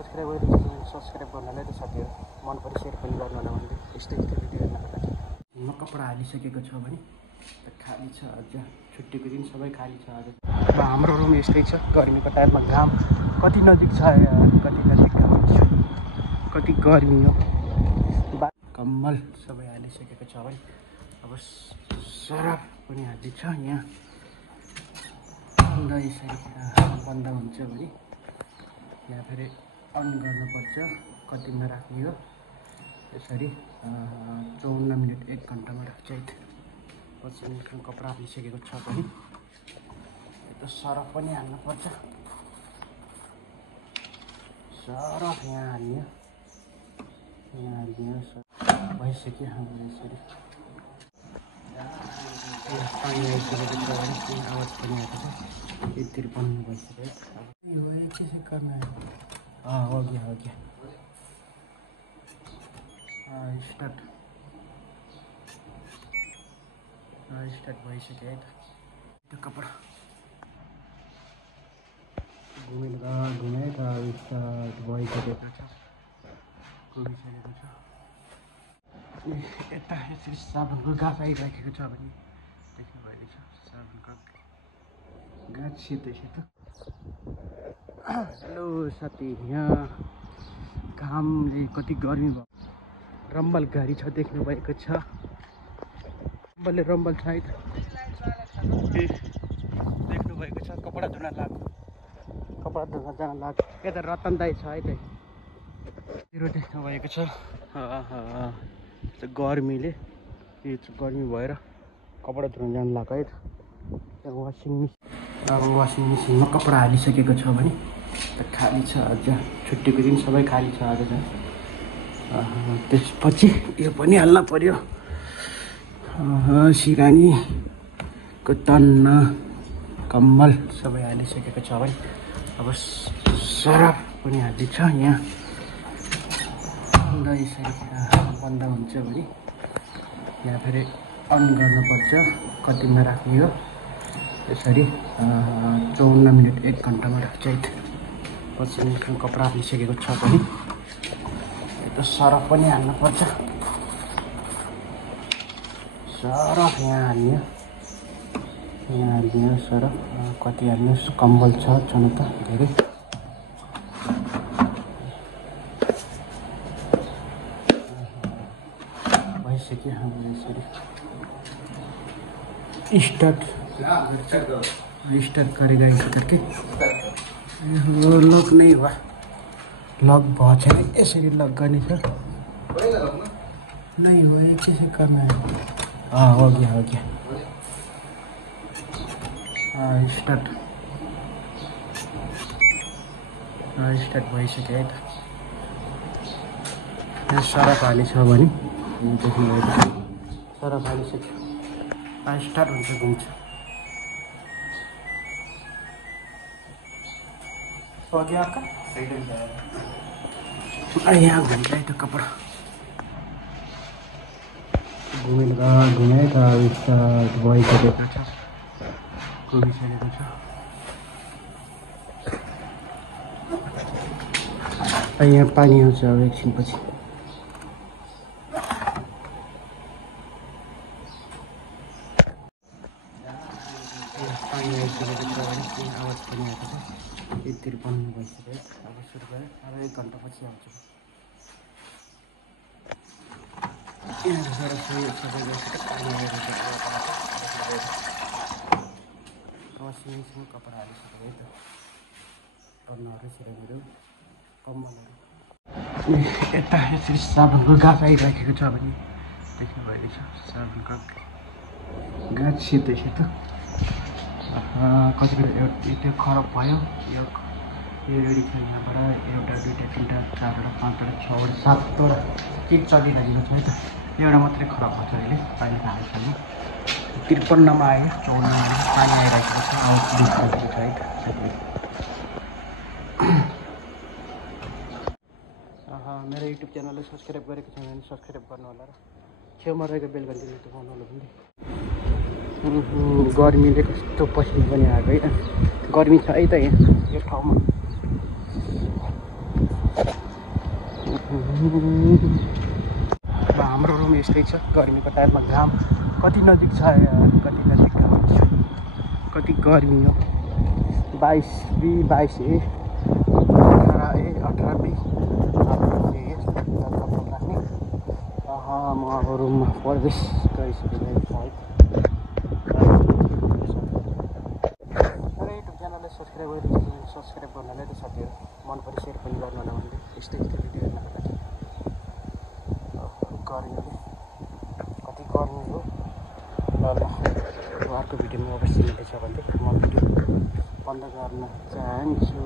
Subscribe गरेर subscribe गर्नलाई त साथीहरू मन परि सेयर पनि गर्नु होला भन्दै यस्तै भिडियो हेर्नको लागि म कपडा हालिसकेको छ भने खाली छ। अझ छुट्टीको दिन सबै खाली छ। आज अब हाम्रो रुम यस्तै छ। गर्मीको टाइममा घाम कति नजिक छ यार, कति नजिक घाम छ, कति गर्मी हो। कम्बल सबै हालिसकेको छ भने अब सरफ पनि हालिन्छ। यहाँ यसरी बन्द हुन्छ भने यहाँ फेरि अन गर्नुपर्छ। कतिमा राख्ने हो यसरी 54 मिनट 1 घन्टामा राख्छ। पछि कपडा हालिसकेको छ भने यता सरफ पनि हाल्नुपर्छ। सरफ यहाँ हाल्ने भइसक्यो हाम्रो यसरी पानी आइसकेको छ भने आवाज पनि आएको छ। यति बन्द भइसक्यो। यो एकछिन काम आयो। हो गया स्टार्ट भइसक्यो है त। त्यो कपडा घुमेर स्टार्ट भइसकेको छ। घुमिसकेको छ। यता यसरी साबुनको गाछ आइराखेको छ भने देख्नु भएको छ। साबुनको गाछ सेतो। हेलो साथी, यहाँ घामले कति गर्मी भयो। रम्बल घरी छ देख्नु भएको छ। रम्बल छ है त। देख्नु भएको छ। कपडा धुन जान लाग्यो। यता रतन दाई छ है त। तेरो देख्नु भएको छ। गर्मी भएर कपडा धुन जान लाग्यो है त। वासिङ मेसिनमा कपडा हालिसकेको छ भने खाली छ। अझ छुट्टीको दिन सबै खाली छ आज चाहिँ। त्यसपछि यो पनि हाल्न पर्यो। सिरानीको तन्न कम्बल सबै हालिसकेको छ भने अब सरफ पनि हालिन्छ। यहाँ यसरी बन्द हुन्छ भने यहाँ फेरि अन गर्नुपर्छ। कतिमा राख्ने हो यसरी 54 मिनट 1 घन्टामा राख्छ। पछि कपडा हालिसकेको छ भने यता सरफ पनि हाल्नुपर्छ। सरफ यहाँ हाल्ने सरफ कति हाल्ने। कम्बल छ छन त धेरै। भइसक्यो हाम्रो यसरी स्टार्ट गरेगा करके लक नहीं हुआ। लक भएको छैन। यसरी लक गर्ने छ। नहीं हुआ। एक से कम है। हो गया स्टार्ट भइसक्यो है त। यहाँ सरफ हालिछ भने देख्नु भएको छ। सरफ हालिसक्यो। स्टार्ट हुन्छ घुम्छ। हो गया आपका। यहाँ घुम्छ है त कपडा। घुमेर स्टार्ट भइसकेको छ। घुमिसकेको छ। यहाँ पानी आउँछ अब एकछिनपछि। पानी आइसकेको छ भने आवाज पनि आएको छ। यति बन्द भइसक्यो। अब सुरु गरेँ। अब 1 घन्टापछि आउँछु। वासिङ मेसिनमा कपडा हालिसक्यो है त। टन्नहरू सिरानीहरू कम्बलहरू। यता यसरी साबुनको गाछ आइराखेको छ भने देख्नु भएको छ। साबुनको गाछ सेतो। कति बेला त्यो खराब भयो। यो रेडी छ। यहाँबाट 1 2 3 4 5 6 7 किट चलिरहेको छ है त। एउटा मात्रै खराब भएको छ अहिले। पानी हाल्छ। 53मा आयो। 54मा आयो। पानी आइरहेको छ। आवाज दिइरहेको छ है त। मेरो युट्युब च्यानललाई सब्सक्राइब गरेको छैन भने सब्सक्राइब गर्नु होला र छेउमा रहेको बेल घन्टीले दबाउनु होला भन्दै। गर्मीले कस्तो पसिना पनि आएको है। गर्मी छ है त यहाँ यो ठाउँमा। अब हाम्रो रुम यस्तै छ। गर्मीको टाइममा घाम कति नजिक छ यार, कति नजिक घाम छ, कति गर्मी हो। 22A 18B राख्ने। म अब रुममा प्रवेश गरिसकेको छु है। युट्युब च्यानललाई सब्सक्राइब गरिदिनु, सब्सक्राइब गर्नलाई त साथीहरू मन पऱ्यो, सेयर पनि गर्नु होला भन्दै यस्तै भिडियो हेर्नको लागि। गर्मीले कति गर्मी हो। ल अर्को भिडियोमा अवश्य मिलेछ भन्दै म भिडियो बन्द गर्न चाहन्छु।